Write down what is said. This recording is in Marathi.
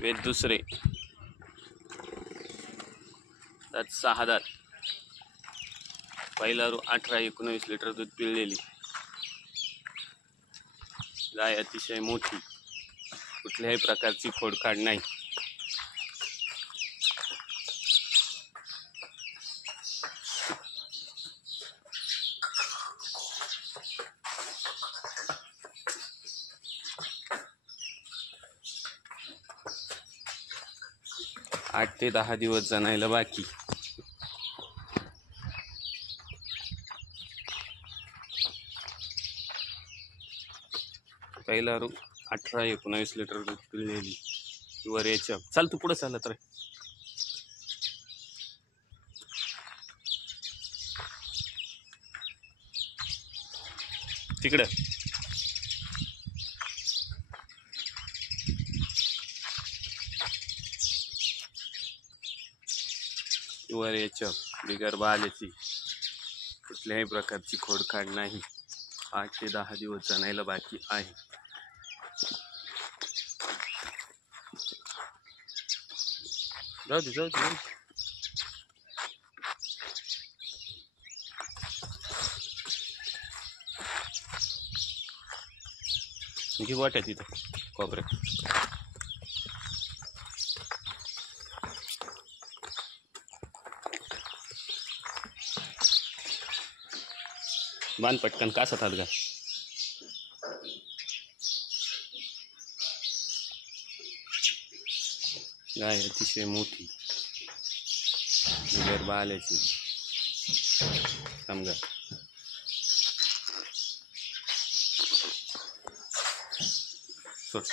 वेद दुसरे, त्यात 6 दात, पहिला 18-19 लिटर दूध पिळलेली गाय, अतिशय मोठी, कुठल्याही प्रकारची खोडखाड नाही. आठ ते 10 दिवस जनायला बाकी. पहिला 18-19 लिटर दूध पिळलेली वर याच्या. चाल तू पुढे चालत रे. तिकडं वर याच्या बिगर बाल्याची, कुठल्याही प्रकारची खोडखाड नाही. 8 ते 10 दिवस जनायला बाकी आहे. जाऊ दे. घे वाट्या तिथं कोपऱ्यात. बांध पटकन, कास हातात घाल. गाय अतिशय मोठी, बिगर बाल्याची, समजा. सोड.